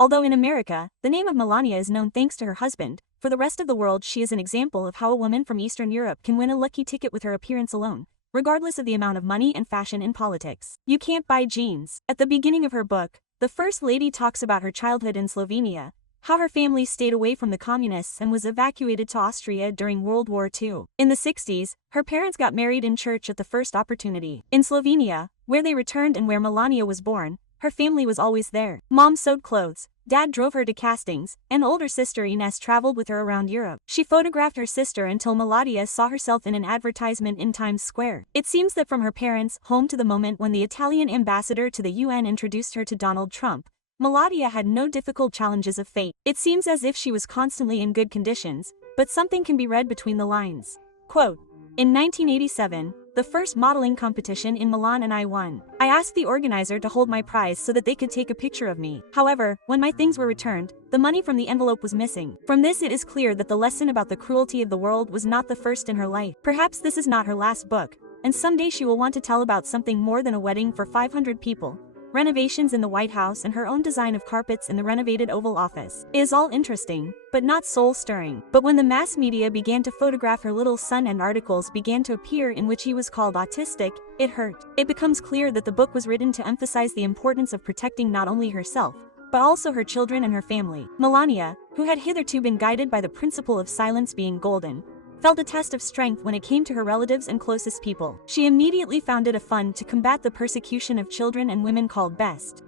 Although in America, the name of Melania is known thanks to her husband, for the rest of the world she is an example of how a woman from Eastern Europe can win a lucky ticket with her appearance alone, regardless of the amount of money and fashion in politics. You can't buy jeans. At the beginning of her book, the First Lady talks about her childhood in Slovenia, how her family stayed away from the communists and was evacuated to Austria during World War II. In the 60s, her parents got married in church at the first opportunity. In Slovenia, where they returned and where Melania was born, her family was always there. Mom sewed clothes, Dad drove her to castings, and older sister Ines traveled with her around Europe. She photographed her sister until Melania saw herself in an advertisement in Times Square. It seems that from her parents' home to the moment when the Italian ambassador to the UN introduced her to Donald Trump, Melania had no difficult challenges of fate. It seems as if she was constantly in good conditions, but something can be read between the lines. Quote, in 1987, the first modeling competition in Milan and I won. I asked the organizer to hold my prize so that they could take a picture of me. However, when my things were returned, the money from the envelope was missing. From this it is clear that the lesson about the cruelty of the world was not the first in her life. Perhaps this is not her last book, and someday she will want to tell about something more than a wedding for 500 people. Renovations in the White House and her own design of carpets in the renovated Oval Office. It is all interesting, but not soul-stirring. But when the mass media began to photograph her little son and articles began to appear in which he was called autistic, it hurt. It becomes clear that the book was written to emphasize the importance of protecting not only herself, but also her children and her family. Melania, who had hitherto been guided by the principle of silence being golden, felt a test of strength when it came to her relatives and closest people. She immediately founded a fund to combat the persecution of children and women called BEST.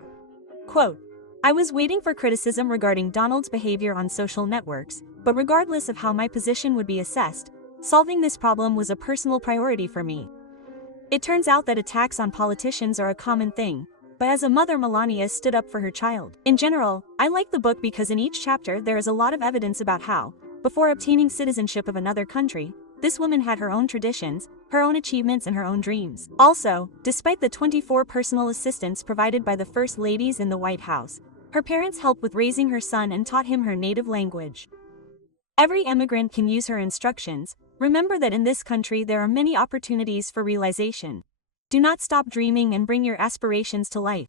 Quote, I was waiting for criticism regarding Donald's behavior on social networks, but regardless of how my position would be assessed, solving this problem was a personal priority for me. It turns out that attacks on politicians are a common thing, but as a mother Melania stood up for her child. In general, I like the book because in each chapter there is a lot of evidence about how, before obtaining citizenship of another country, this woman had her own traditions, her own achievements and her own dreams. Also, despite the 24 personal assistants provided by the First Ladies in the White House, her parents helped with raising her son and taught him her native language. Every immigrant can use her instructions. Remember that in this country there are many opportunities for realization. Do not stop dreaming and bring your aspirations to life.